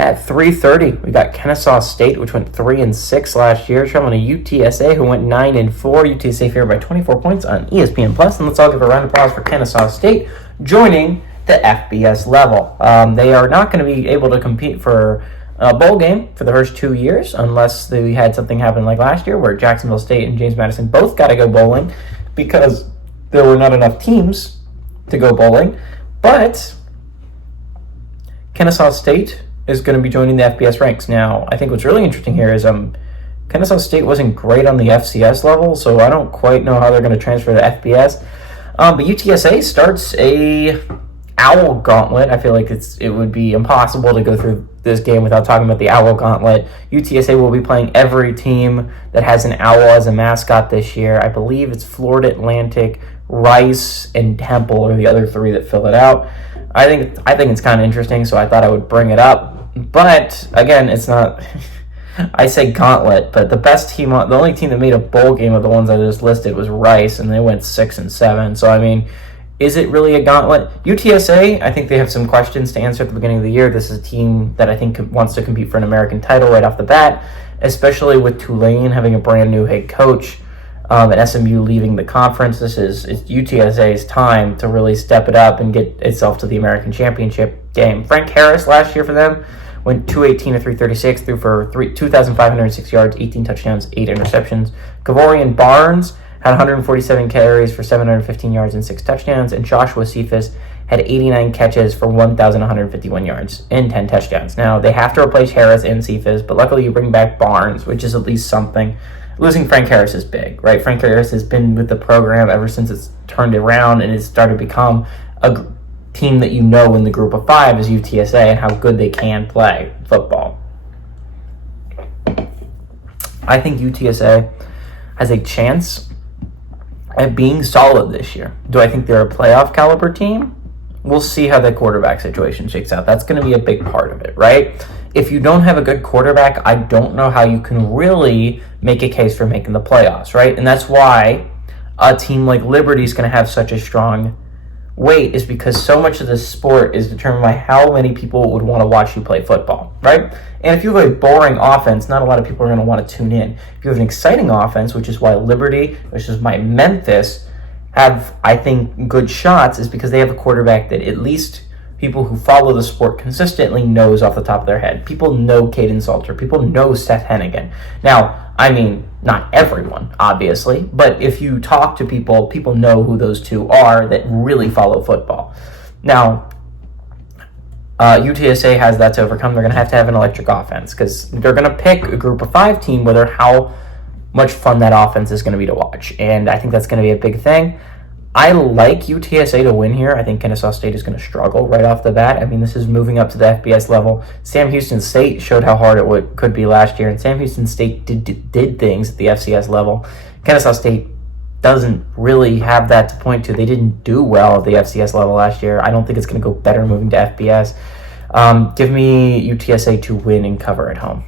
At 3:30, we got Kennesaw State, which went 3-6 last year, traveling to UTSA, who went 9-4. UTSA favored by 24 points on ESPN Plus. And let's all give a round of applause for Kennesaw State joining the FBS level. They are not going to be able to compete for a bowl game for the first 2 years, unless they had something happen like last year, where Jacksonville State and James Madison both got to go bowling because there were not enough teams to go bowling. But Kennesaw State is going to be joining the FBS ranks. Now, I think what's really interesting here is Kennesaw State wasn't great on the FCS level, so I don't quite know how they're going to transfer to FBS. But UTSA starts a Owl Gauntlet. I feel like it would be impossible to go through this game without talking about the Owl Gauntlet. UTSA will be playing every team that has an owl as a mascot this year. I believe it's Florida Atlantic, Rice, and Temple are the other three that fill it out. I think it's kind of interesting, so I thought I would bring it up. But again, it's not. I say gauntlet, but the only team that made a bowl game of the ones I just listed was Rice, and they went 6-7. So I mean, is it really a gauntlet? UTSA, I think they have some questions to answer at the beginning of the year. This is a team that I think wants to compete for an American title right off the bat, especially with Tulane having a brand new head coach. And SMU leaving the conference. It's UTSA's time to really step it up and get itself to the American Championship game. Frank Harris last year for them went 218-336, threw for 2,506 yards, 18 touchdowns, 8 interceptions. Kavorian Barnes had 147 carries for 715 yards and 6 touchdowns, and Joshua Cephas had 89 catches for 1,151 yards and 10 touchdowns. Now, they have to replace Harris and Cephas, but luckily you bring back Barnes, which is at least something. Losing Frank Harris is big, right? Frank Harris has been with the program ever since it's turned around, and it's started to become a team that you know in the group of 5 is UTSA and how good they can play football. I think UTSA has a chance at being solid this year. Do I think they're a playoff caliber team? We'll see how the quarterback situation shakes out. That's going to be a big part of it, right? If you don't have a good quarterback, I don't know how you can really make a case for making the playoffs, right? And that's why a team like Liberty is going to have such a strong weight, is because so much of this sport is determined by how many people would want to watch you play football, right? And if you have a boring offense, not a lot of people are going to want to tune in. If you have an exciting offense, which is why Liberty, which is why Memphis have, I think, good shots, is because they have a quarterback that at least people who follow the sport consistently knows off the top of their head. People know Caden Salter. People know Seth Hennigan. Now, I mean, not everyone, obviously, but if you talk to people, people know who those two are that really follow football. Now, UTSA has that to overcome. They're going to have an electric offense because they're going to pick a group of 5 team, whether how much fun that offense is going to be to watch. And I think that's going to be a big thing. I like UTSA to win here. I think Kennesaw State is going to struggle right off the bat. I mean, this is moving up to the FBS level. Sam Houston State showed how hard it could be last year, and Sam Houston State did things at the FCS level. Kennesaw State doesn't really have that to point to. They didn't do well at the FCS level last year. I don't think it's going to go better moving to FBS. Give me UTSA to win and cover at home.